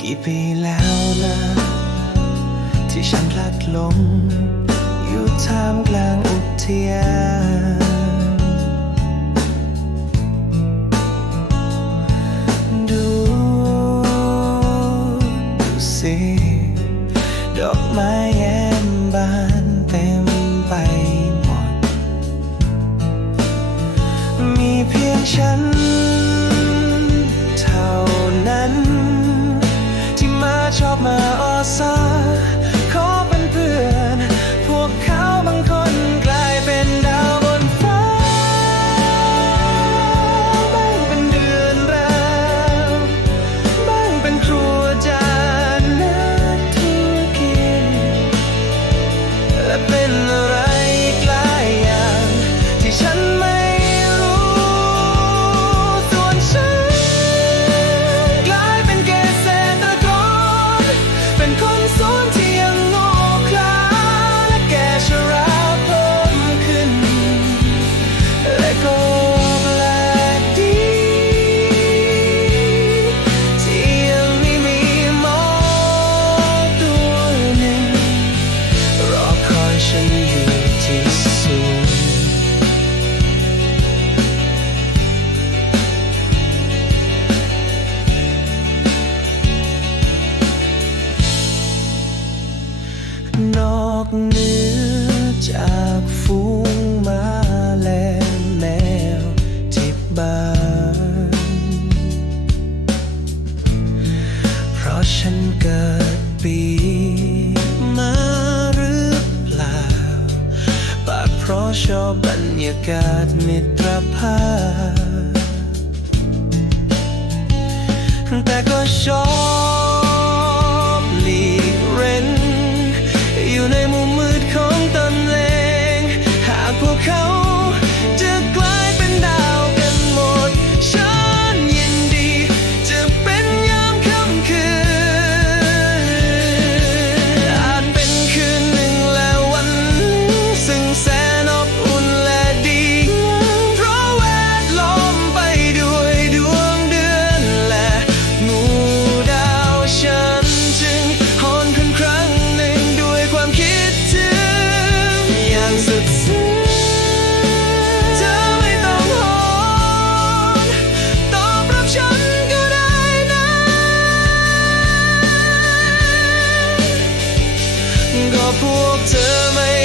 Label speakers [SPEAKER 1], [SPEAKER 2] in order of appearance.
[SPEAKER 1] กี่ปีแล้วนะที่ฉันพลัดหลงอยู่ท่ามกลางอุทยาน ฉัน เท่านั้น ที่มาชอบมาอ้อซ้อ นอกเหนือจากฝูงมาและแมวที่บ้าน เพราะฉันเกิดปีมาหรือเปล่าบาดเพราะชอบบรรยากาศมิตรภาพแต่ก็ชอบ 我的美